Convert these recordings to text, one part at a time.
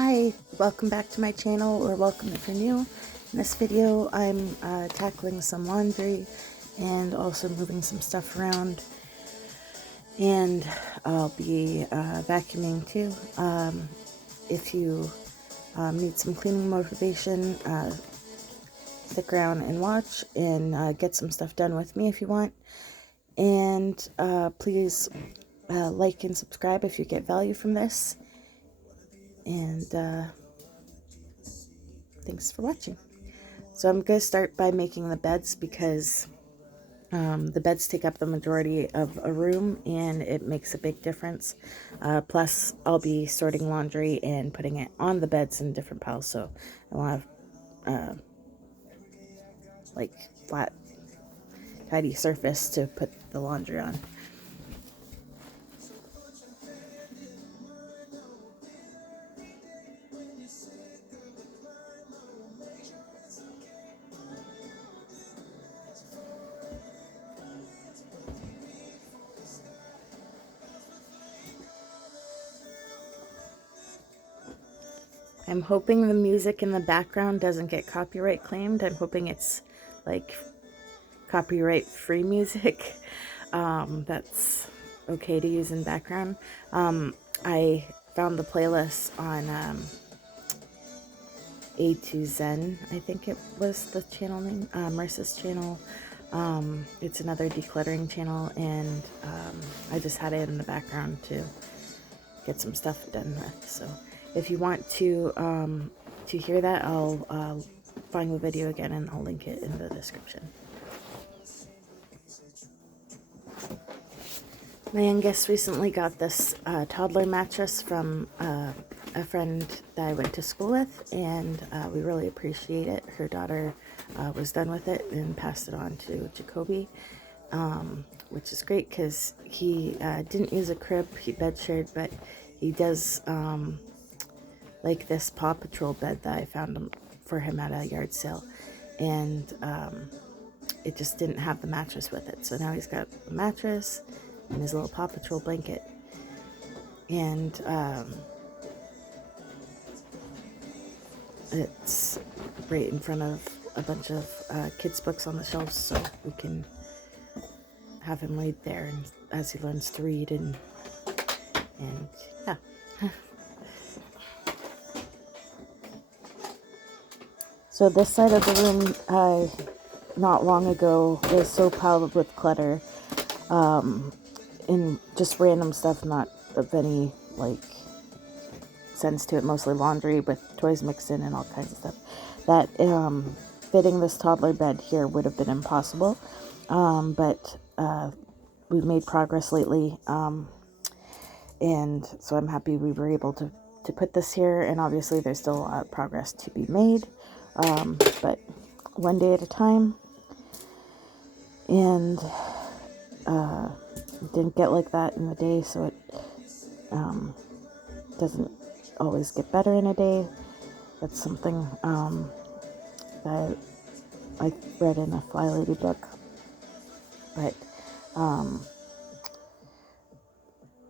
Hi, welcome back to my channel, or welcome if you're new. In this video, I'm tackling some laundry and also moving some stuff around. And I'll be vacuuming too. If you need some cleaning motivation, stick around and watch and get some stuff done with me if you want. And please like and subscribe if you get value from this. And thanks for watching. So I'm going to start by making the beds because the beds take up the majority of a room and it makes a big difference. Plus, I'll be sorting laundry and putting it on the beds in different piles, so I want to have like flat, tidy surface to put the laundry on. I'm hoping the music in the background doesn't get copyright claimed. I'm hoping it's like copyright free music that's okay to use in background. I found the playlist on A2Zen, I think it was the channel name, Marissa's channel. It's another decluttering channel, and I just had it in the background to get some stuff done with. So if you want to hear that, I'll find the video again and I'll link it in the description. My youngest recently got this toddler mattress from a friend that I went to school with, and we really appreciate it. Her daughter was done with it and passed it on to Jacoby, which is great because he didn't use a crib, he bed shared, but he does like this Paw Patrol bed that I found for him at a yard sale, and it just didn't have the mattress with it. So now he's got a mattress and his little Paw Patrol blanket, and it's right in front of a bunch of kids' books on the shelves, so we can have him read there and as he learns to read, and yeah. So this side of the room, not long ago, was so piled with clutter, and just random stuff, not of any like sense to it, mostly laundry with toys mixed in and all kinds of stuff, that fitting this toddler bed here would have been impossible. But we've made progress lately, and so I'm happy we were able to put this here, and obviously there's still a lot of progress to be made, but one day at a time. And it didn't get like that in the day, so it doesn't always get better in a day. That's something that I read in a Fly Lady book. But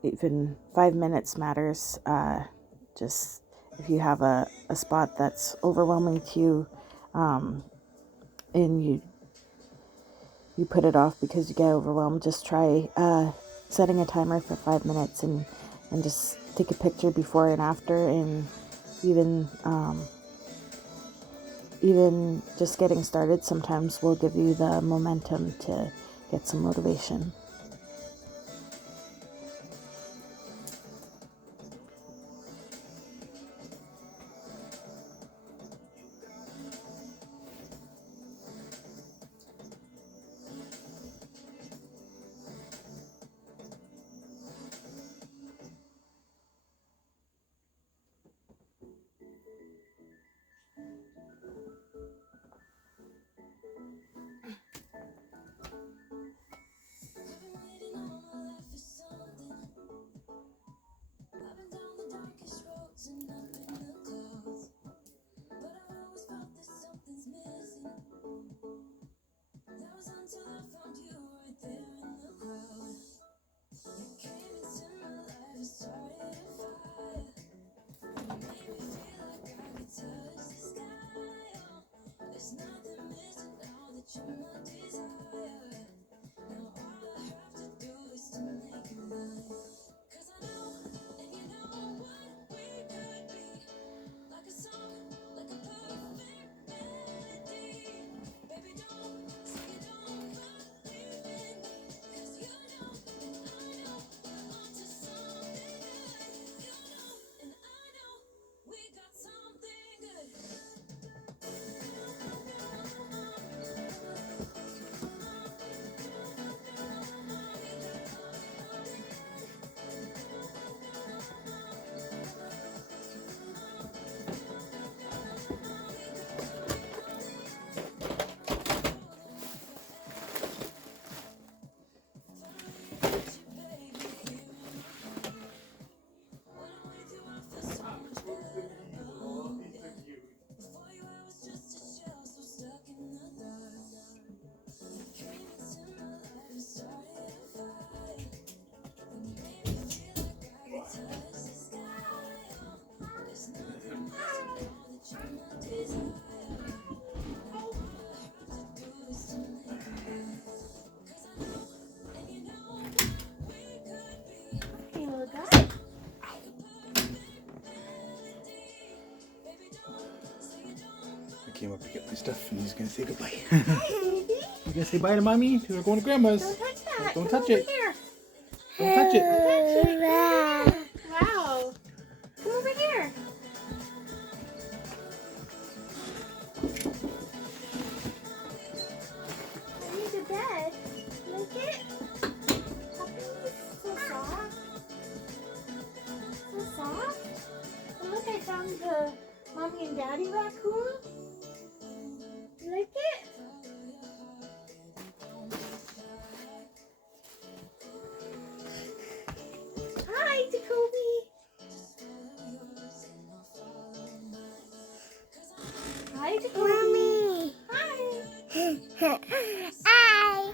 even 5 minutes matters. Just if you have a spot that's overwhelming to you, and you put it off because you get overwhelmed, just try setting a timer for 5 minutes and just take a picture before and after, and even just getting started sometimes will give you the momentum to get some motivation. came up to get my stuff and he's gonna say goodbye. You gonna say bye to mommy? We're going to grandma's. Don't touch that. Don't Come touch it. Here. Don't touch it. Don't touch it. Wow. Come over here. I need a bed. Like it? Puppies. So soft. So soft. And look, I found the mommy and daddy raccoon. You like it? Hi, Jacoby. Hi, Jacoby. Mommy. Hi. Hi. Hi.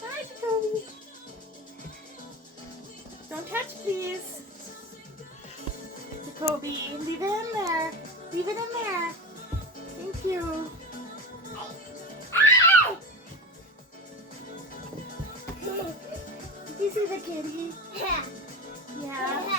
Hi, Jacoby. Don't touch, please. Jacoby, leave it in there. Leave it in there. Thank you. Did you see the kitty? Yeah. Yeah.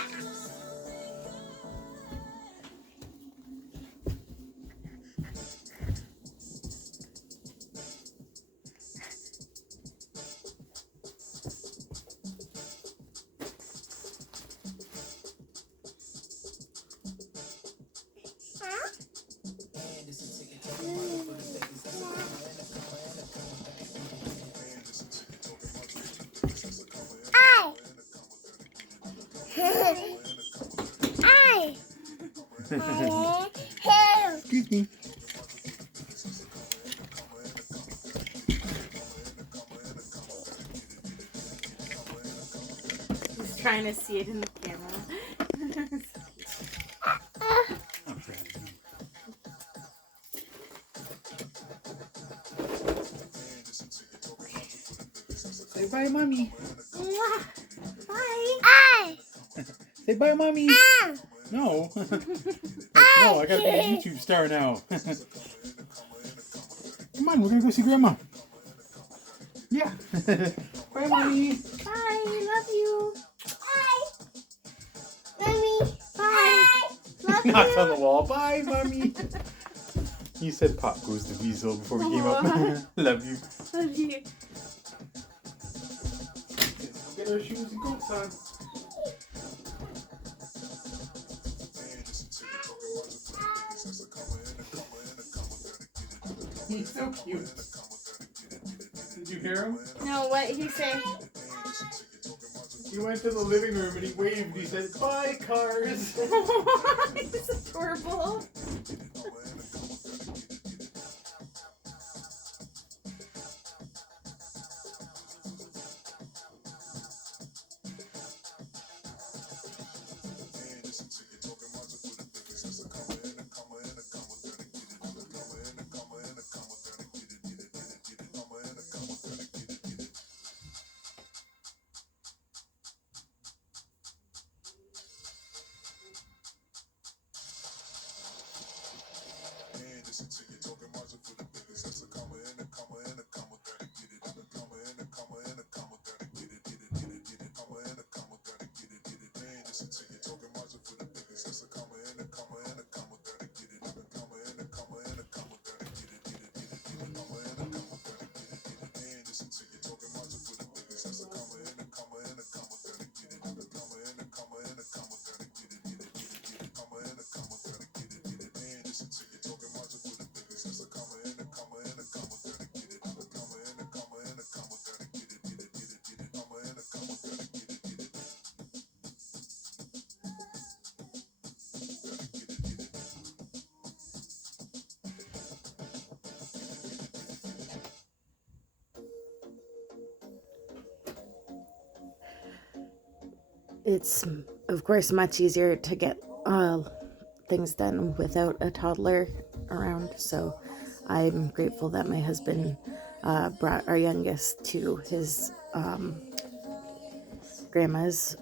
Excuse me. He's trying to see it in the camera. Say bye, mommy. Bye. Say bye, mommy. No. No, I gotta be a YouTube star now. Come on, we're gonna go see grandma. Yeah. Bye, mommy. Bye. Love you. Bye. Mommy. Bye. Love Knocked on the you. wall. Bye, mommy. You said pop goes the weasel before we came up. Love you. Love you. Get our shoes and coats on. He's so cute. Did you hear him? No, what did he say? He went to the living room and he waved. He said, "Bye, cars." It's adorable. It's, of course, much easier to get things done without a toddler around. So I'm grateful that my husband brought our youngest to his grandma's,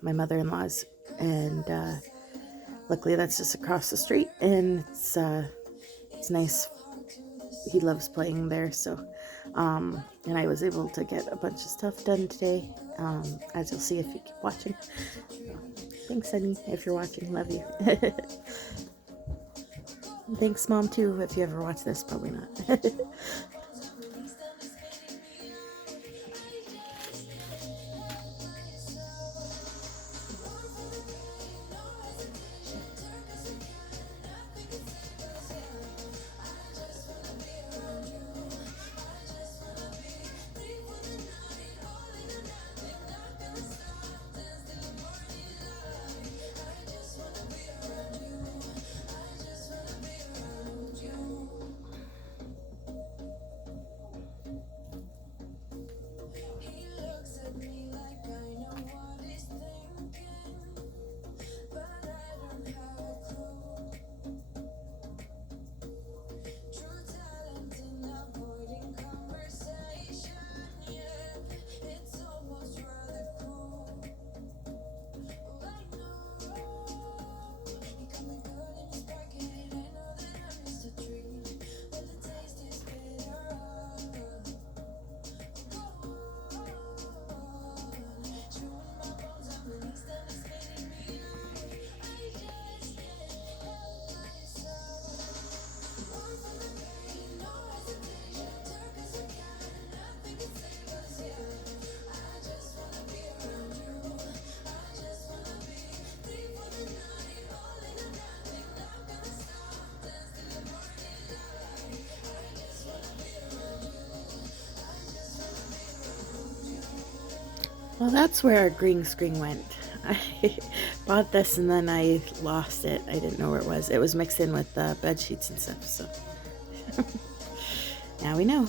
my mother-in-law's, and luckily that's just across the street, and it's nice he loves playing there. So, and I was able to get a bunch of stuff done today, as you'll see if you keep watching. So, thanks, Sunny, if you're watching. Love you. Thanks, Mom, too, if you ever watch this. Probably not. Well, that's where our green screen went. I bought this and then I lost it. I didn't know where it was. It was mixed in with the bed sheets and stuff, so now we know.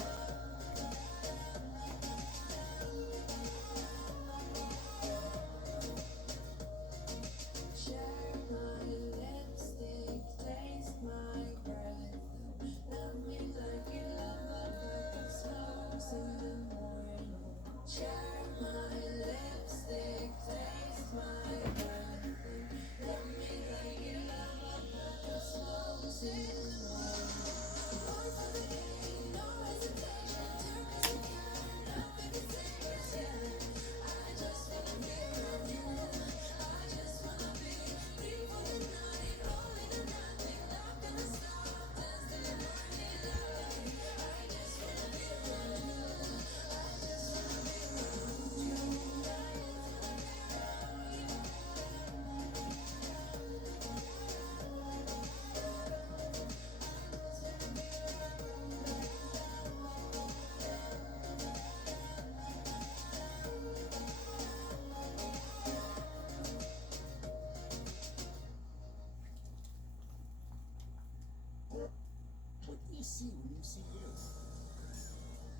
What do you see when you see you?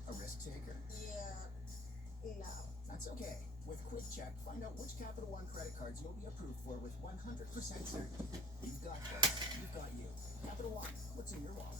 A risk taker? Yeah, no. That's okay. With Quick Check, find out which Capital One credit cards you'll be approved for with 100% certainty. You've got this. You've got you. Capital One. What's in your wallet?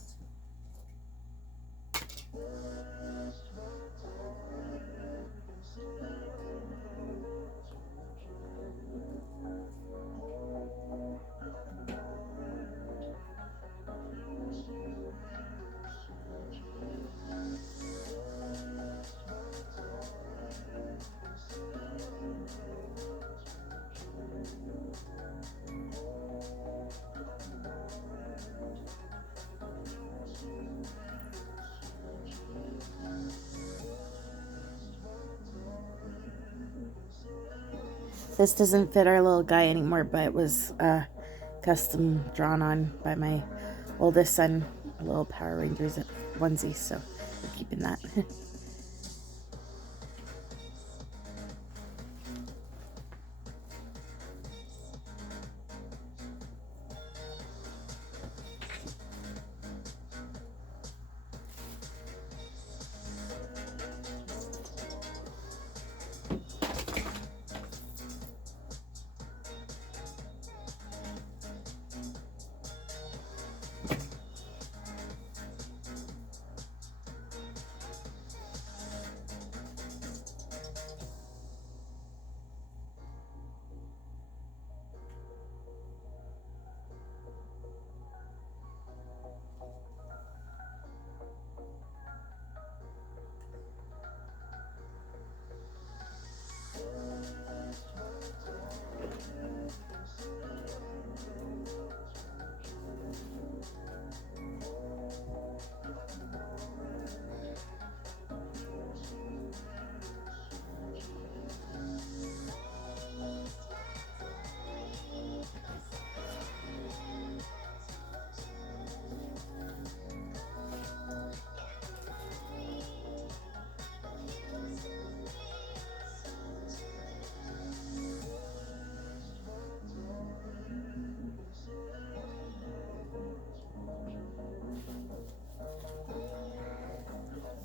This doesn't fit our little guy anymore, but it was custom drawn on by my oldest son, a little Power Rangers onesie, so we're keeping that.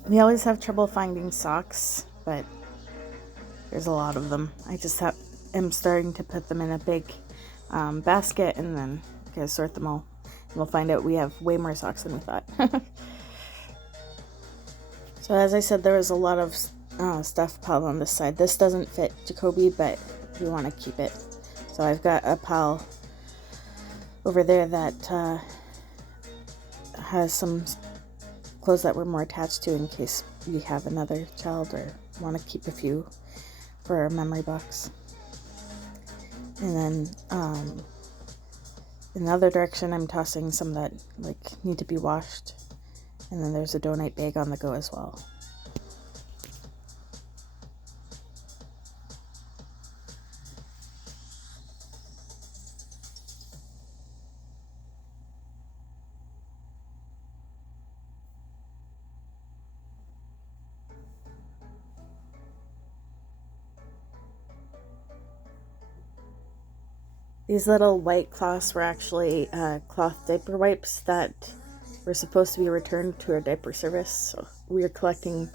We always have trouble finding socks, but there's a lot of them. I just am starting to put them in a big basket and then sort them all. And we'll find out we have way more socks than we thought. So as I said, there was a lot of stuff piled on this side. This doesn't fit Jacoby, but we want to keep it. So I've got a pile over there that has some clothes that we're more attached to in case we have another child or want to keep a few for our memory box. And then in the other direction, I'm tossing some that need to be washed. And then there's a donate bag on the go as well. These little white cloths were actually cloth diaper wipes that were supposed to be returned to our diaper service. So we are collecting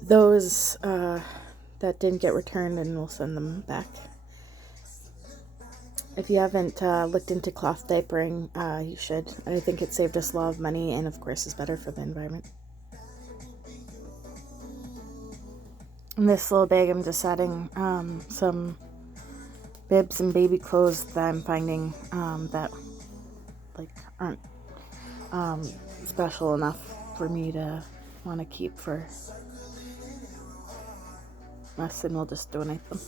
those that didn't get returned, and we'll send them back. If you haven't looked into cloth diapering, you should. I think it saved us a lot of money, and of course is better for the environment. In this little bag, I'm just adding some bibs and baby clothes that I'm finding that aren't special enough for me to want to keep for us, and we'll just donate them.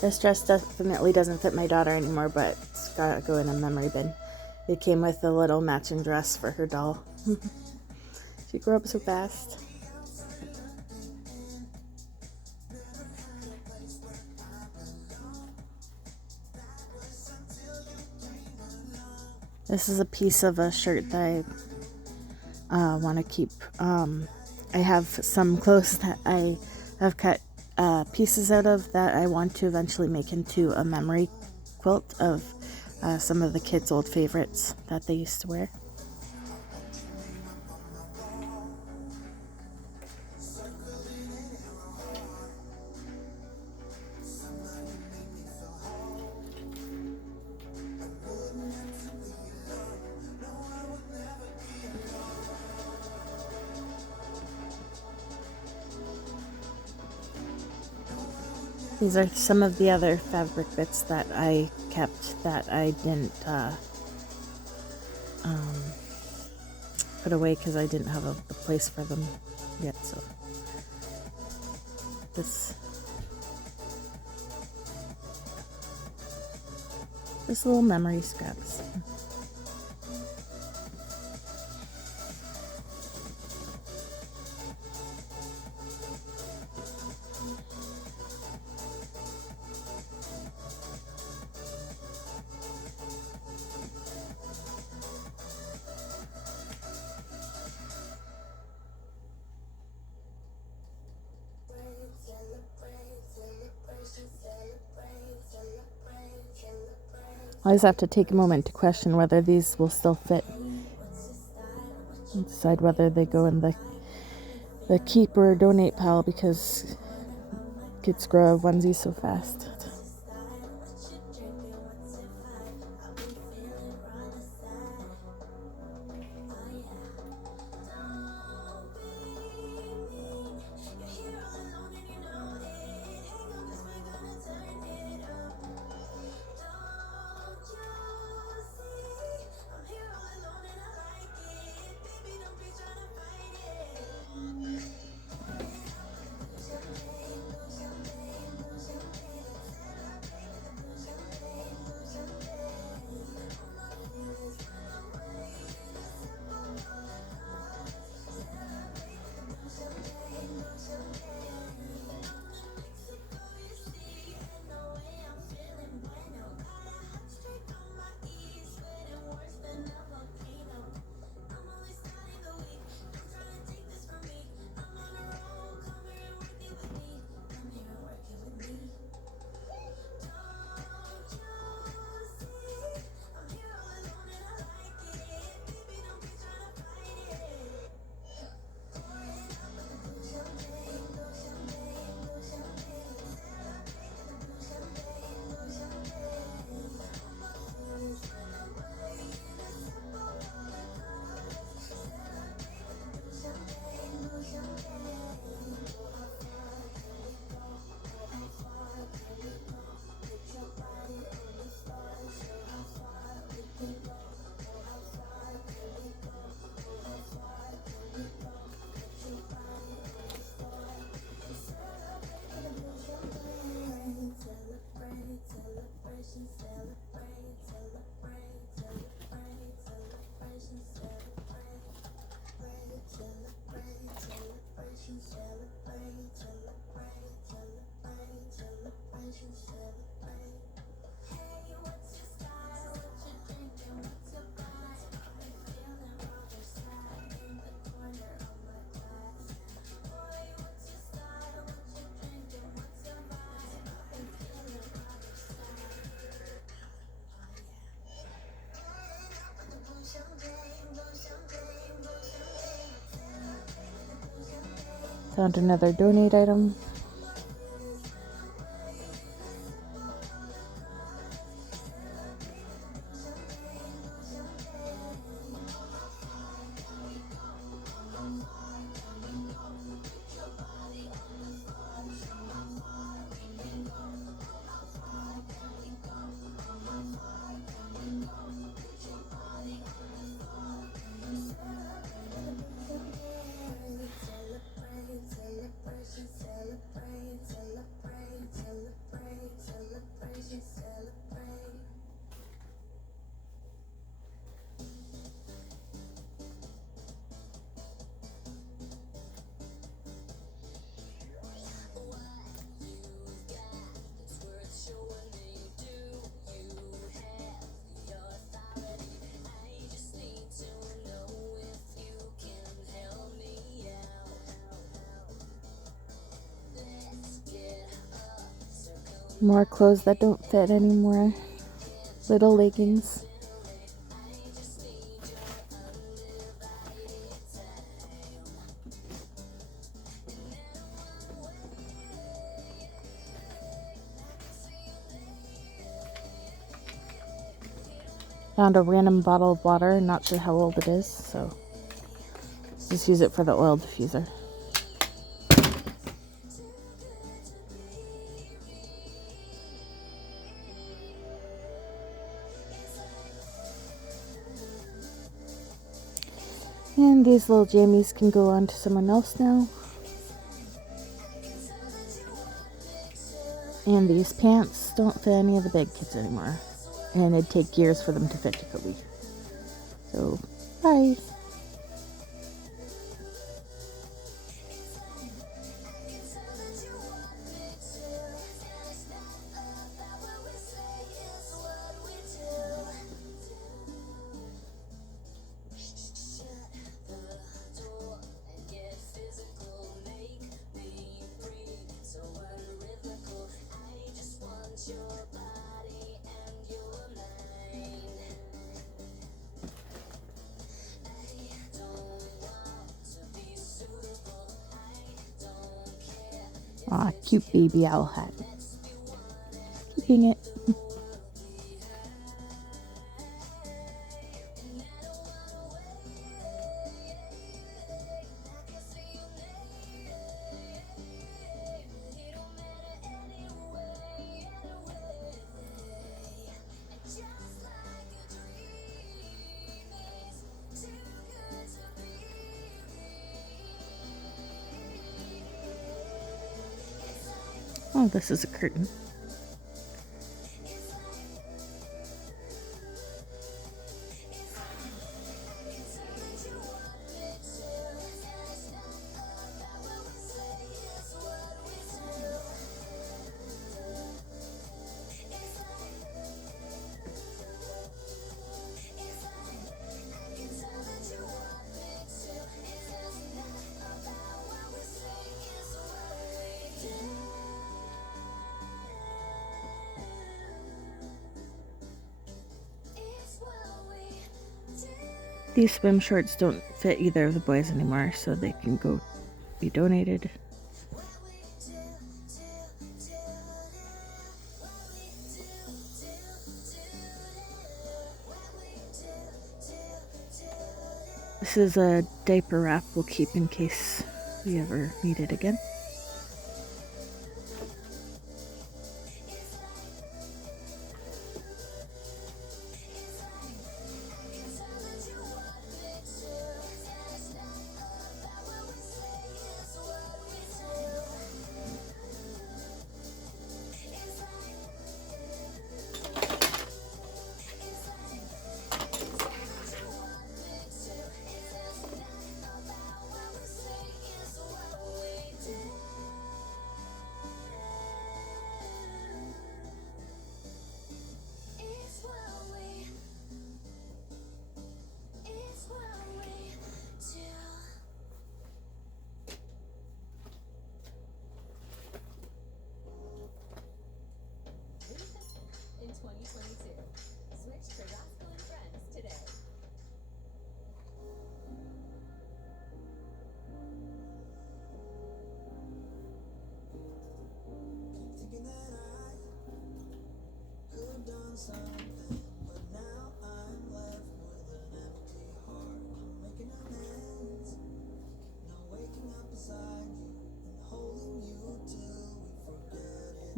This dress definitely doesn't fit my daughter anymore, but it's gotta go in a memory bin. It came with a little matching dress for her doll. She grew up so fast. This is a piece of a shirt that I want to keep. I have some clothes that I have cut pieces out of that I want to eventually make into a memory quilt of some of the kids' old favorites that they used to wear. These are some of the other fabric bits that I kept that I didn't put away because I didn't have a place for them yet. So this little memory scraps. I always have to take a moment to question whether these will still fit and decide whether they go in the keep or donate pile because kids grow up onesies so fast. Found another donate item. More clothes that don't fit anymore. Little leggings. Found a random bottle of water, not sure how old it is, so just use it for the oil diffuser. And these little jammies can go on to someone else now. And these pants don't fit any of the big kids anymore. And it'd take years for them to fit to Kobe. So, bye. Aw, cute baby owl hat. Keeping it. Oh, this is a curtain. These swim shorts don't fit either of the boys anymore, so they can go be donated. This is a diaper wrap we'll keep in case we ever need it again.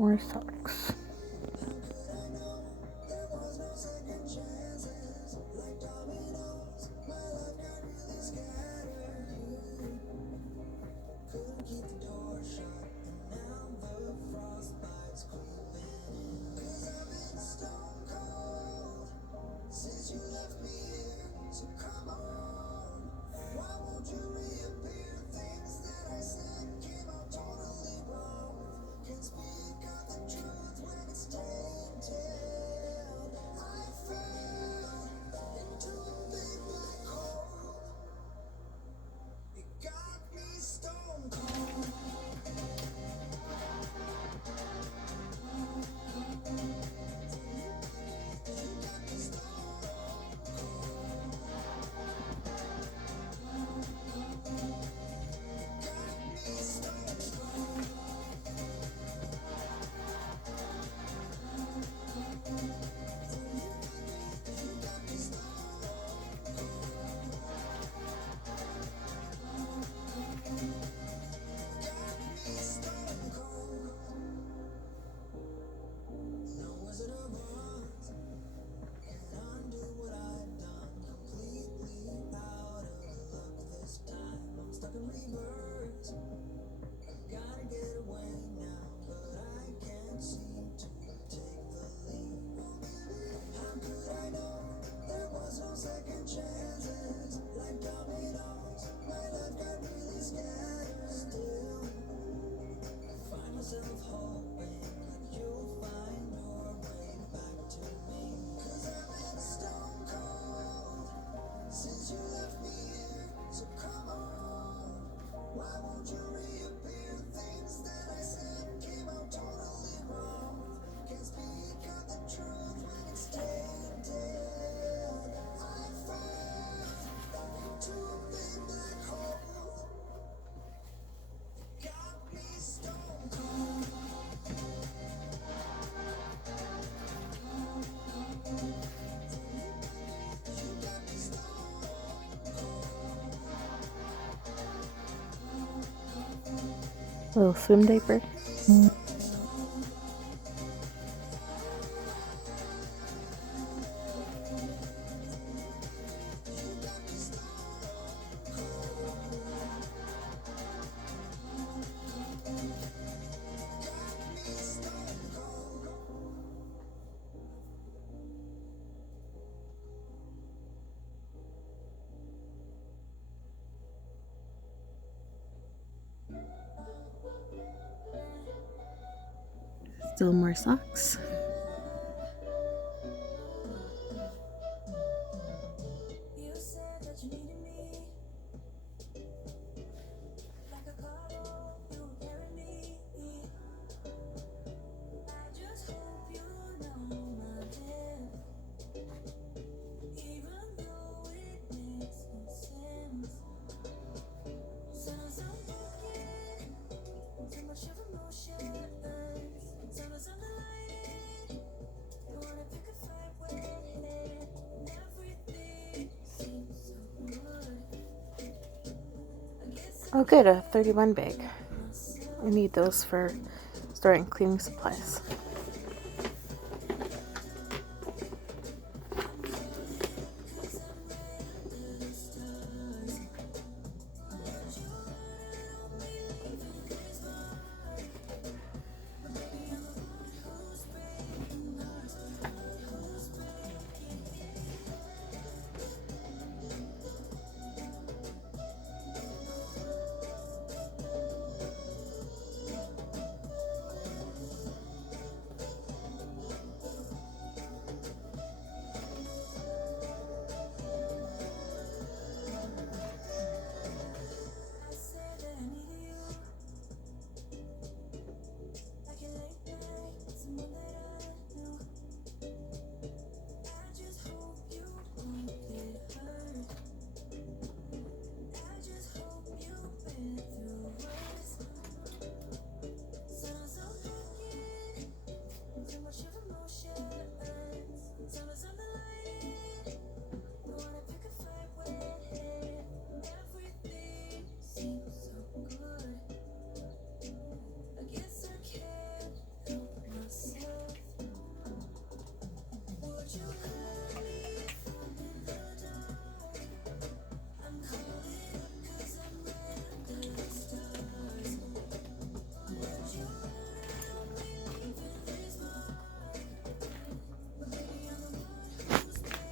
More socks. Little swim diaper. Still more socks. Oh good, a 31 bag. I need those for storing cleaning supplies.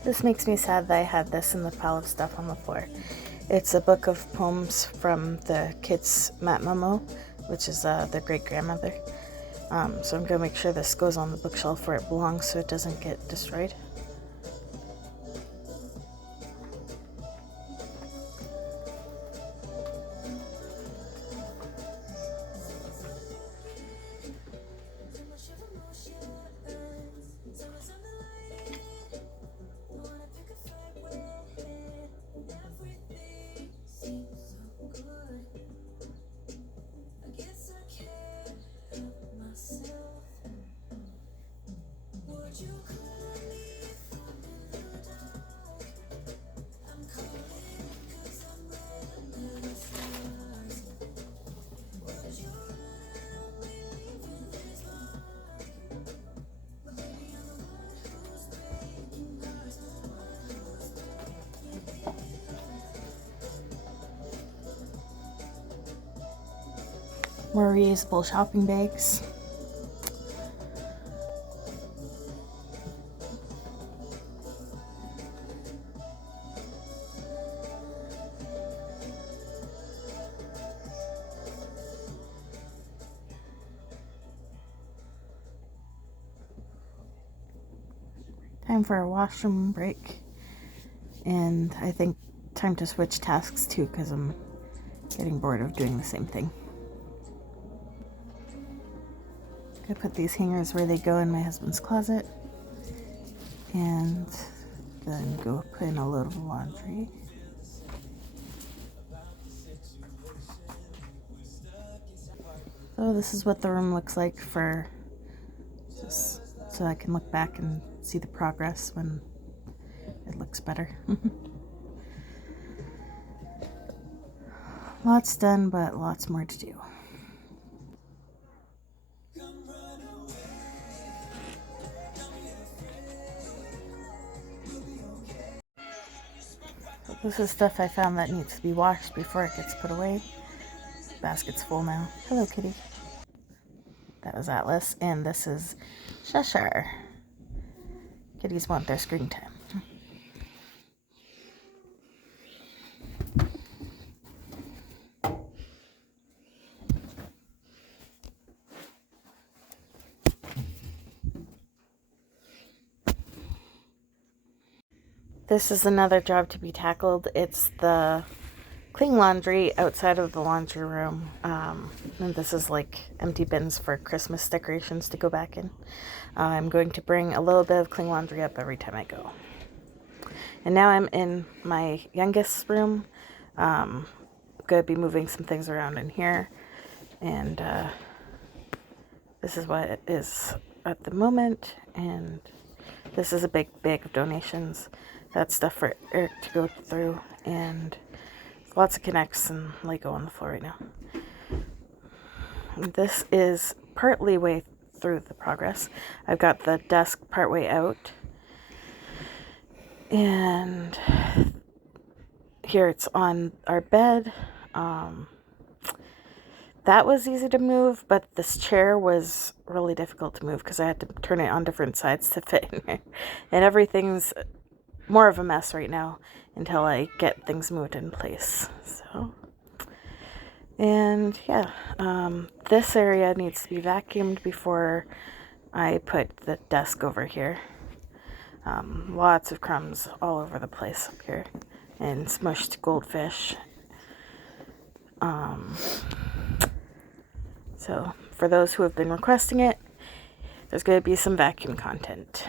This makes me sad that I had this in the pile of stuff on the floor. It's a book of poems from the kids' mat mamo, which is their great-grandmother. So I'm going to make sure this goes on the bookshelf where it belongs so it doesn't get destroyed. More reusable shopping bags. Time for a washroom break. And I think time to switch tasks too, because I'm getting bored of doing the same thing. I put these hangers where they go in my husband's closet, and then go put in a load of laundry. So this is what the room looks like for just so I can look back and see the progress when it looks better. Lots done, but lots more to do. This is stuff I found that needs to be washed before it gets put away. Basket's full now. Hello, kitty. That was Atlas, and this is Cheshire. Kitties want their screen time. This is another job to be tackled. It's the clean laundry outside of the laundry room. And this is like empty bins for Christmas decorations to go back in. I'm going to bring a little bit of clean laundry up every time I go. And now I'm in my youngest room. I'm going to be moving some things around in here. And this is what it is at the moment. And this is a big bag of donations. That's stuff for Eric to go through. And lots of connects and Lego on the floor right now. This is partly way through the progress. I've got the desk part way out. And here it's on our bed. That was easy to move, but this chair was really difficult to move because I had to turn it on different sides to fit in there. And everything's more of a mess right now until I get things moved in place. So, and yeah, this area needs to be vacuumed before I put the desk over here. Lots of crumbs all over the place up here and smushed goldfish. So for those who have been requesting it, there's going to be some vacuum content.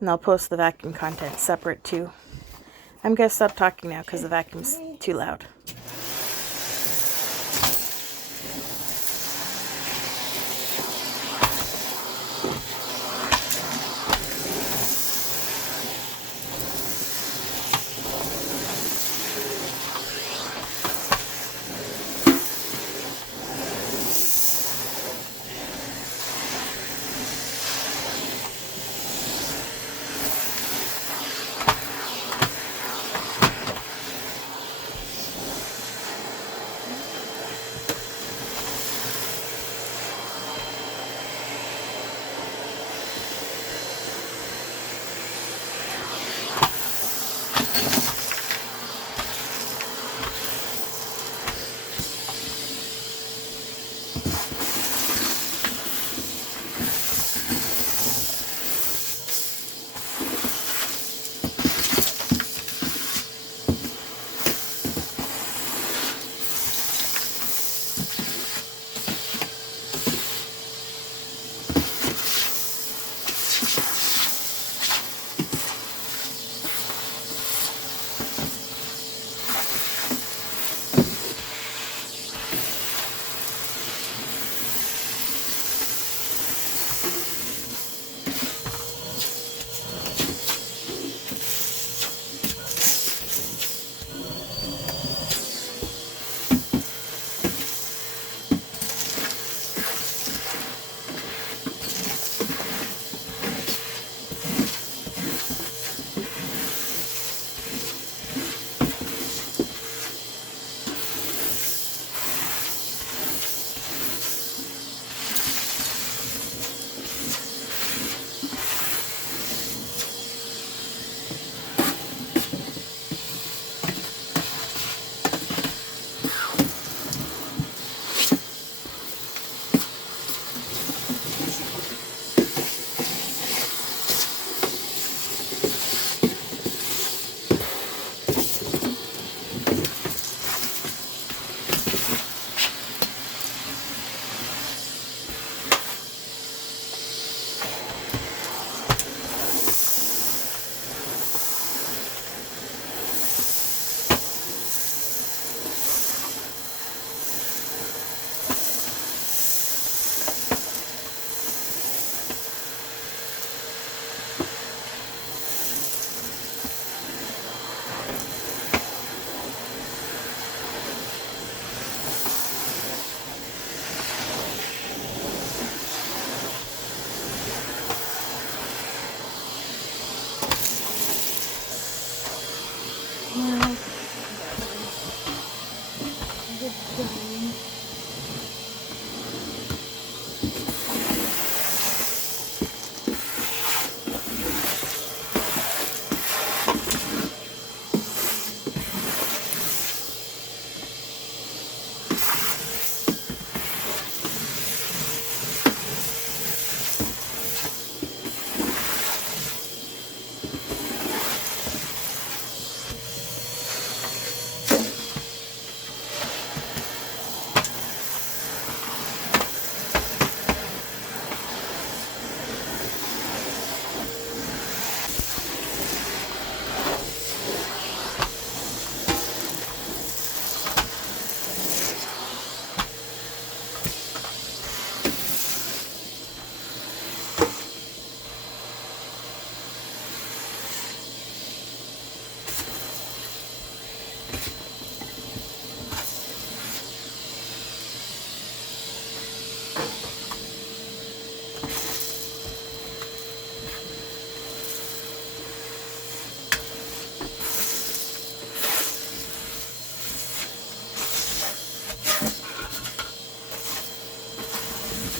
And I'll post the vacuum content separate too. I'm going to stop talking now because the vacuum's too loud.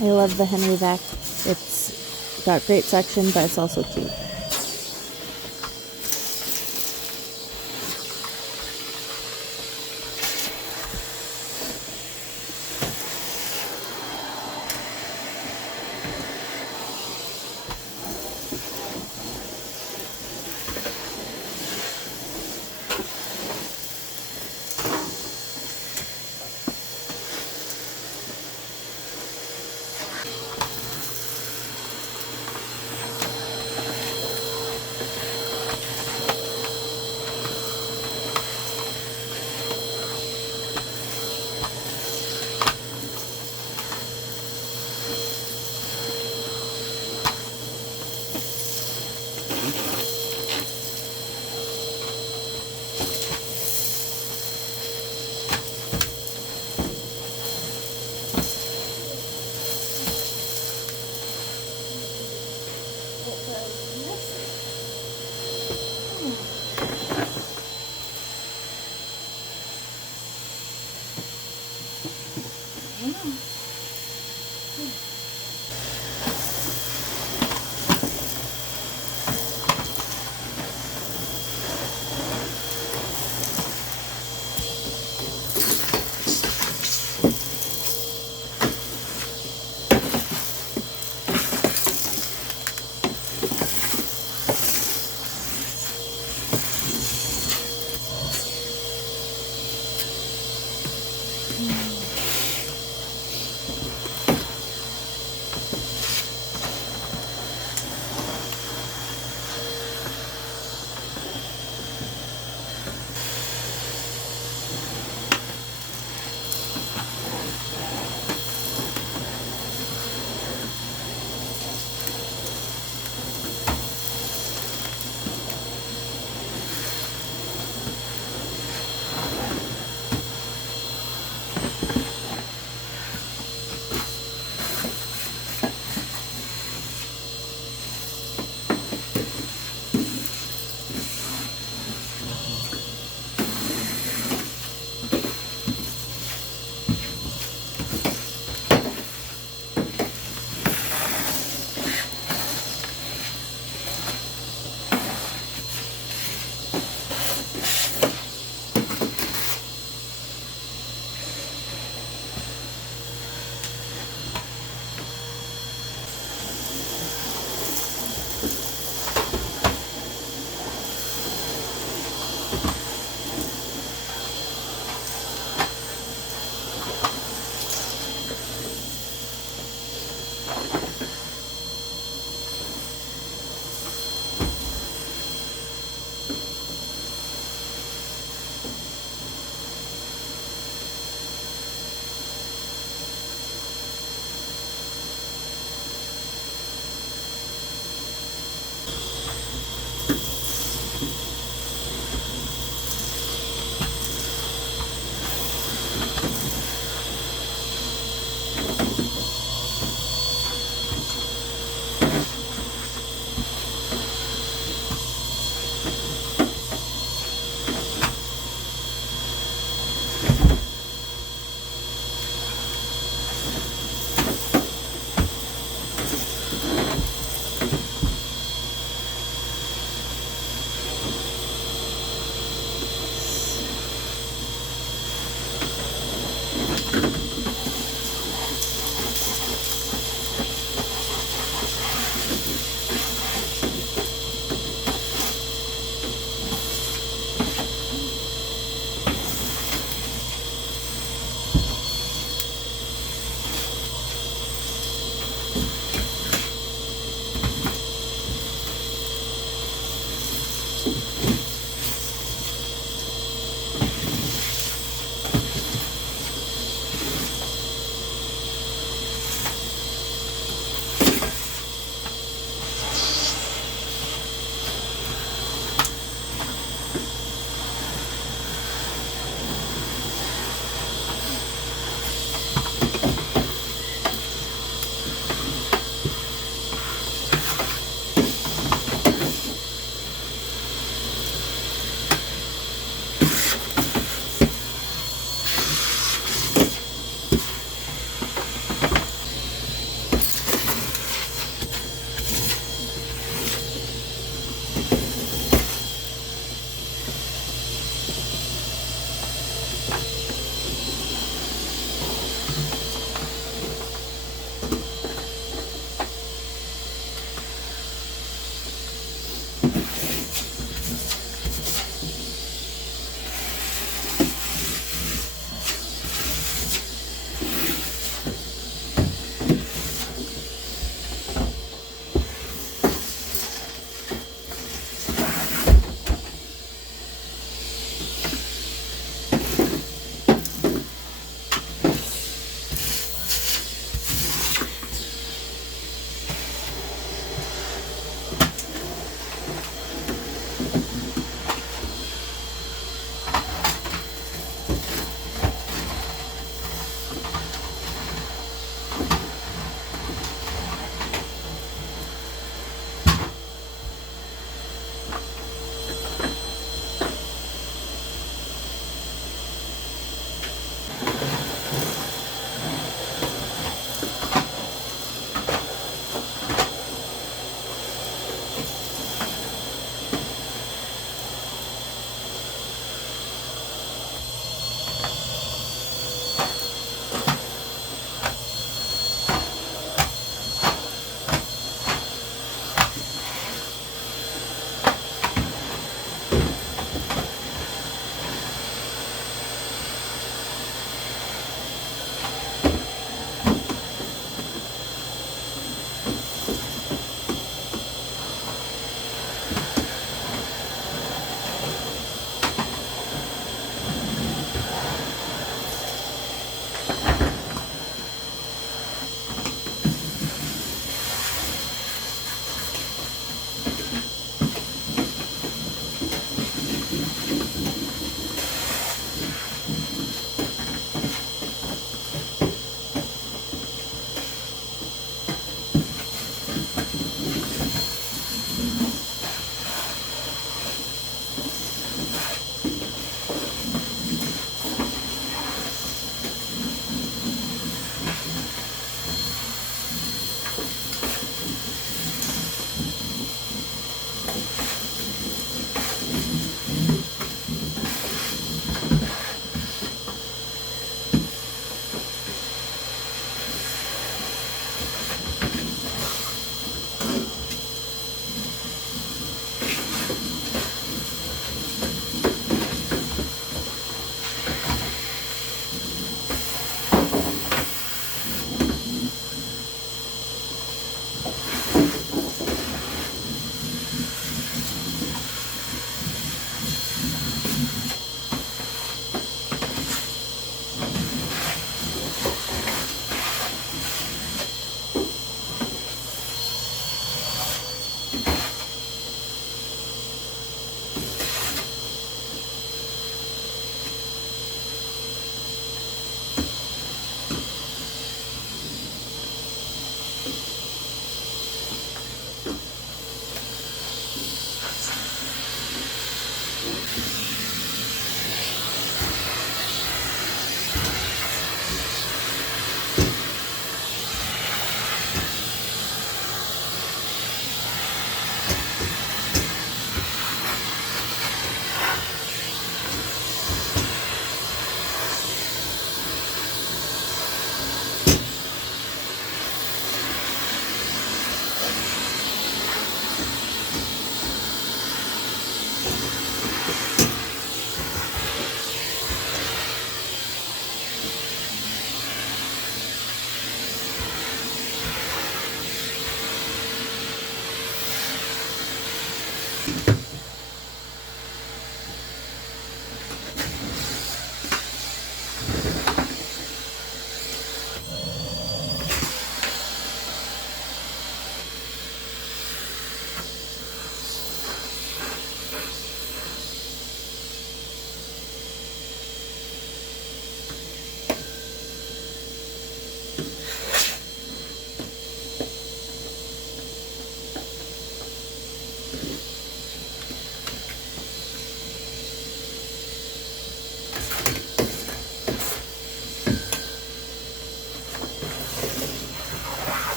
I love the Hetty Vac. It's got great suction, but it's also cheap.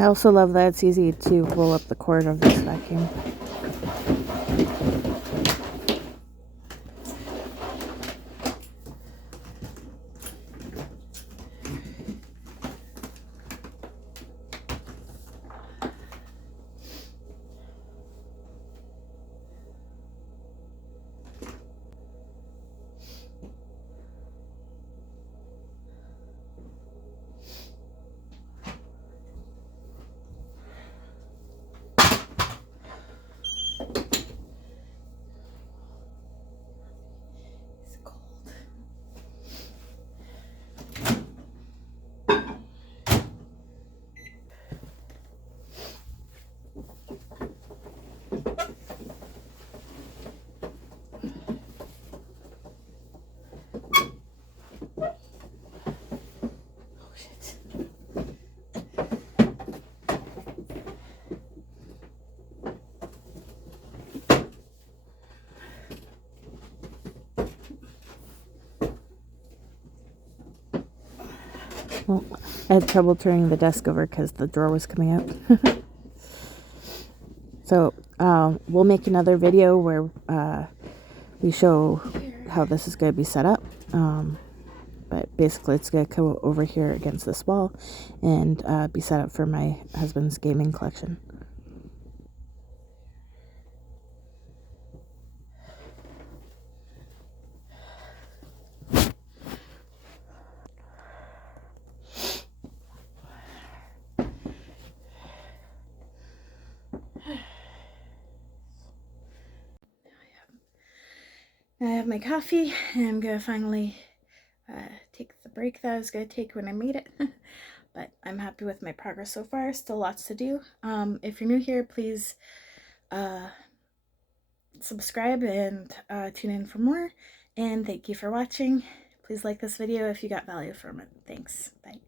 I also love that it's easy to roll up the cord of this vacuum. Well, I had trouble turning the desk over because the drawer was coming out. So we'll make another video where we show how this is going to be set up. But basically it's going to go over here against this wall and be set up for my husband's gaming collection. I have my coffee and I'm going to finally take the break that I was going to take when I made it. But I'm happy with my progress so far. Still lots to do. If you're new here, please subscribe and tune in for more. And thank you for watching. Please like this video if you got value from it. Thanks. Bye.